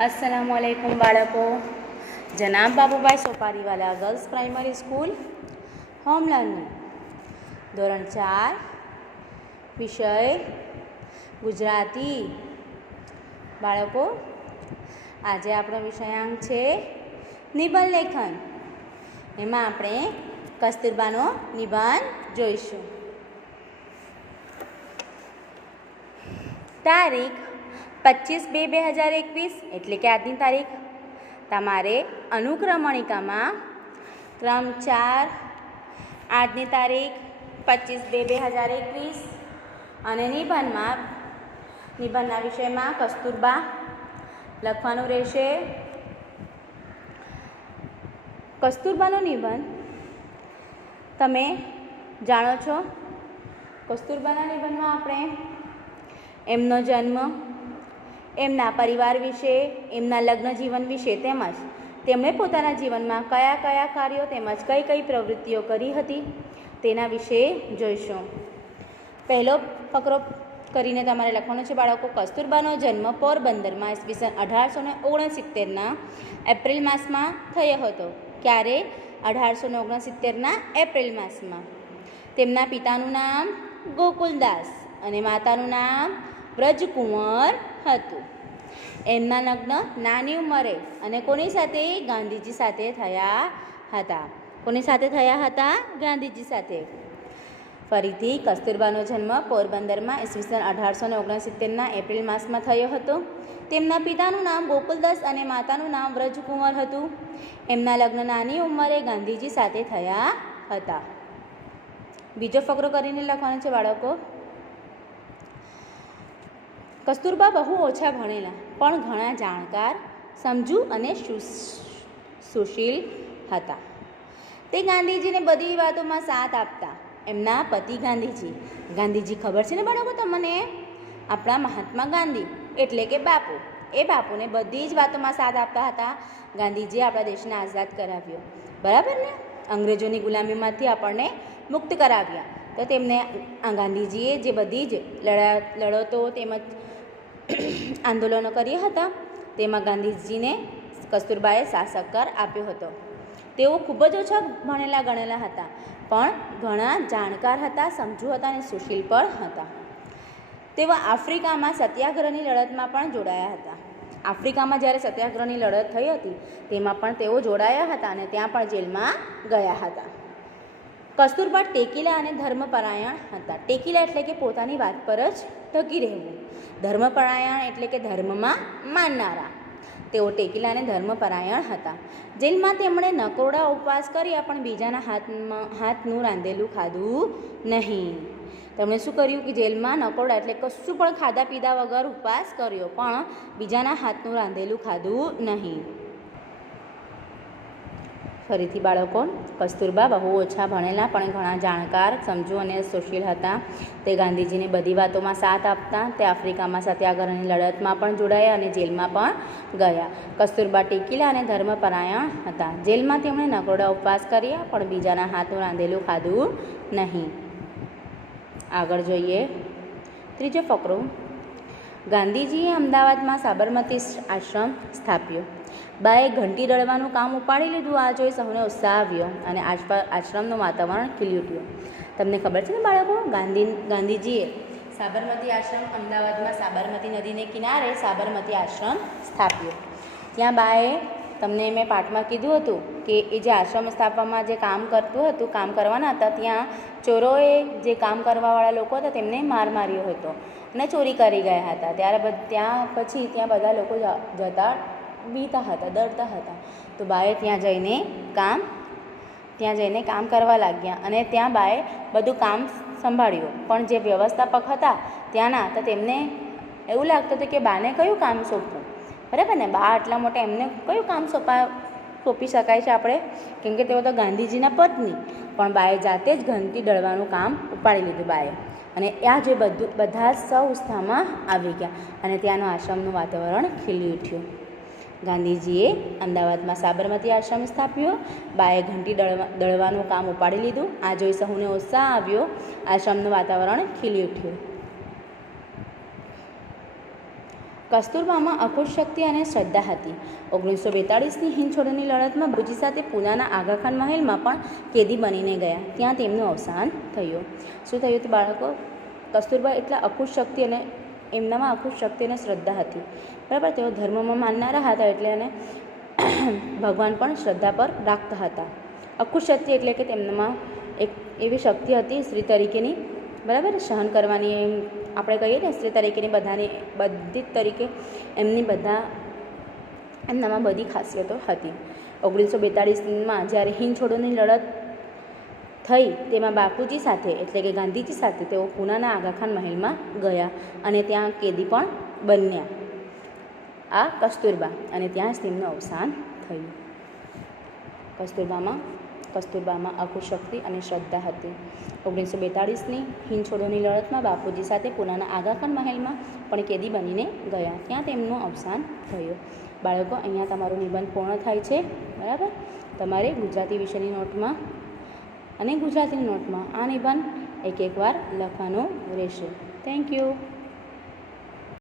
અસલામ વાલેકુમ બાળકો. જનાબ Babubhai Sopariwala girls primary school home learning ધોરણ ચાર, વિષય ગુજરાતી. બાળકો, આજે આપણો વિષયાંક છે નિબંધ લેખન. એમાં આપણે કસ્તુરબાનો નિબંધ જોઈશું. તારીખ પચીસ બે બે હજાર એકવીસ એટલે કે આજની તારીખ. તમારે અનુક્રમણિકામાં ક્રમ ચાર, આજની તારીખ પચીસ બે બે હજાર એકવીસ અને નિબંધમાં, નિબંધના વિષયમાં કસ્તુરબા લખવાનું રહેશે. કસ્તુરબાનો નિબંધ તમે જાણો છો. કસ્તુરબાના નિબંધમાં આપણે એમનો જન્મ એમના પરિવાર વિશે, એમના લગ્ન જીવન વિશે તેમજ તેમણે પોતાના જીવનમાં કયા કયા કાર્યો તેમજ કઈ કઈ પ્રવૃત્તિઓ કરી હતી, તેના વિશે જોઈશું. પહેલો ફકરો કરીને તમારે લખવાનો છે, બાળકો, કસ્તુરબાનો જન્મ પોરબંદરમાં ઈસવીસન અઢારસો ને ઓગણસિત્તેરના એપ્રિલ માસમાં થયો હતો. ક્યારે? અઢારસો ને ઓગણસિત્તેરના એપ્રિલ માસમાં. તેમના પિતાનું નામ ગોકુલદાસ અને માતાનું નામ વ્રજકુંવર હતું. એમના લગ્ન નાની ઉંમરે અને કોની સાથે? ગાંધીજી સાથે થયા હતા. કોની સાથે થયા હતા? ગાંધીજી સાથે. ફરીથી કસ્તુરબાનો જન્મ પોરબંદરમાં ઈસવીસન અઢારસો ને ઓગણસિત્તેરના એપ્રિલ માસમાં થયો હતો. તેમના પિતાનું નામ ગોકુલદાસ અને માતાનું નામ વ્રજકુંવર હતું. એમના લગ્ન નાની ઉંમરે ગાંધીજી સાથે થયા હતા. બીજો ફકરો કરીને લખવાનો છે, બાળકો. કસ્તુરબા બહુ ઓછા ભણેલા, પણ ઘણા જાણકાર, સમજુ અને સુશીલ હતા. તે ગાંધીજીને બધી વાતોમાં સાથ આપતા. એમના પતિ ગાંધીજી. ગાંધીજી ખબર છે ને બાળકો તમને? આપણા મહાત્મા ગાંધી, એટલે કે બાપુ. એ બાપુને બધી જ વાતોમાં સાથ આપતા હતા. ગાંધીજીએ આપણા દેશને આઝાદ કરાવ્યો. બરાબર ને? અંગ્રેજોની ગુલામીમાંથી આપણને મુક્ત કરાવ્યા. તો તેમને ગાંધીજીએ જે બધી જ લડા લડતો તેમજ આંદોલનો કર્યા હતા, તેમાં ગાંધીજીને કસ્તુરબાએ સાસક્કર આપ્યો હતો. તેઓ ખૂબ જ ઓછા ભણેલા ગણેલા હતા, પણ ઘણા જાણકાર હતા, સમજુ હતા અને સુશીલ પણ હતા. તેઓ આફ્રિકામાં સત્યાગ્રહની લડતમાં પણ જોડાયા હતા. આફ્રિકામાં જ્યારે સત્યાગ્રહની લડત થઈ હતી, તેમાં પણ તેઓ જોડાયા હતા અને ત્યાં પણ જેલમાં ગયા હતા. કસ્તુરબા ટેકીલા અને ધર્મપરાયણ હતા. ટેકીલા એટલે કે પોતાની વાત પર જ ટકી રહેવું. ધર્મપરાયણ એટલે કે ધર્મમાં માનનારા. તેઓ ટેકીલા અને ધર્મપરાયણ હતા. જેલમાં તેમણે નકોરડા ઉપવાસ કર્યા, પણ બીજાના હાથમાં, હાથનું રાંધેલું ખાધું નહીં. તેમણે શું કર્યું કે જેલમાં નકોરડા એટલે કશું પણ ખાધા પીધા વગર ઉપવાસ કર્યો, પણ બીજાના હાથનું રાંધેલું ખાધું નહીં. ફરીથી બાળકો, કસ્તુરબા બહુ ઓછા ભણેલા પણ ઘણા જાણકાર, સમજુ અને સુશીલ હતા. તે ગાંધીજીને બધી વાતોમાં સાથ આપતા, તે આફ્રિકામાં સત્યાગ્રહની લડતમાં પણ જોડાયા અને જેલમાં પણ ગયા. કસ્તુરબા ટીકીલા અને ધર્મપરાયણ હતા. જેલમાં તેમણે નકરોડા ઉપવાસ કર્યા, પણ બીજાના હાથનું રાંધેલું ખાધું નહીં. આગળ જોઈએ. ત્રીજો ફકરો ગાંધીજીએ અમદાવાદમાં સાબરમતી આશ્રમ સ્થાપ્યો. બાએ ઘંટી દળવાનું કામ ઉપાડી લીધું. આ જોઈ સૌને ઉત્સાહ આવ્યો અને આશ્રમનું વાતાવરણ ખીલી ઉઠ્યું. તમને ખબર છે ને બાળકો, ગાંધી, ગાંધીજીએ સાબરમતી આશ્રમ અમદાવાદમાં સાબરમતી નદીને કિનારે સાબરમતી આશ્રમ સ્થાપ્યો. ત્યાં બાએ તમને મેં પાઠમાં કીધું હતું કે એ જે આશ્રમ સ્થાપવામાં જે કામ કરતું હતું, કામ કરવાના હતા, ત્યાં ચોરોએ જે કામ કરવાવાળા લોકો હતા તેમને માર માર્યો હતો. અને ચોરી કરી ગયા હતા. ત્યારે ત્યાં પછી ત્યાં બધા લોકો જતા બીતા હતા, ડરતા હતા. તો બાએ ત્યાં જઈને કામ, ત્યાં જઈને કામ કરવા લાગ્યા અને ત્યાં બાએ બધું કામ સંભાળ્યું. પણ જે વ્યવસ્થાપક હતા ત્યાંના, તો તેમને એવું લાગતું હતું કે બાને કયું કામ સોંપવું? બરાબર ને? બા આટલા મોટા એમને કયું કામ સોંપા, સોંપી શકાય છે આપણે? કેમ કે તેઓ તો ગાંધીજીના પત્ની. પણ બાએ જાતે જ ઘંટી દળવાનું કામ ઉપાડી લીધું બાએ. અને આ જે બધું, બધા સૌ ઉત્સાહમાં આવી ગયા અને ત્યાંનું આશ્રમનું વાતાવરણ ખીલી ઉઠ્યું. ગાંધીજીએ અમદાવાદમાં સાબરમતી આશ્રમ સ્થાપ્યો, બાએ ઘંટી દળવા, દળવાનું કામ ઉપાડી લીધું. આ જોઈ સહુને ઉત્સાહ આવ્યો. આશ્રમનું વાતાવરણ ખીલી ઉઠ્યું. કસ્તુરબામાં અખુટ શક્તિ અને શ્રદ્ધા હતી. ઓગણીસો બેતાળીસની હિંદ છોડોની લડતમાં ભુજી સાથે પૂનાના આગાખાન મહેલમાં પણ કેદી બનીને ગયા. ત્યાં તેમનું અવસાન થયું. શું થયું હતું બાળકો? કસ્તુરબા એટલા અખુટ શક્તિ અને એમનામાં અખુટ શક્તિ અને શ્રદ્ધા હતી. બરાબર, તેઓ ધર્મમાં માનનારા હતા એટલે એને ભગવાન પણ શ્રદ્ધા પર રાખતા હતા. અખુટ શક્તિ એટલે કે તેમનામાં એક એવી શક્તિ હતી, સ્ત્રી તરીકેની, બરાબર, સહન કરવાની આપણે કહીએ ને સ્ત્રી તરીકેની બધાની, બધી જ તરીકે એમની બધા, એમનામાં બધી ખાસિયતો હતી. ઓગણીસો બેતાળીસમાં જ્યારે હિંદ છોડોની લડત થઈ, તેમાં બાપુજી સાથે, એટલે કે ગાંધીજી સાથે તેઓ પૂનાના આગાખાન મહેલમાં ગયા અને ત્યાં કેદી પણ બન્યા. આ કસ્તુરબા અને ત્યાં જ તેમનું અવસાન થયું. કસ્તુરબામાં કસ્તુરબામાં અકુશક્તિ અને શ્રદ્ધા હતી. ઓગણીસો બેતાળીસની હિંદ છોડોની લડતમાં બાપુજી સાથે પૂનાના આગાખાન મહેલમાં પણ કેદી બનીને ગયા. ત્યાં તેમનું અવસાન થયું. બાળકો, અહીંયા તમારો નિબંધ પૂર્ણ થાય છે? બરાબર? તમારે ગુજરાતી વિષયની નોટમાં અને ગુજરાતીની નોટમાં આ નિબંધ એક એક વાર લખવાનો રહેશે. Thank you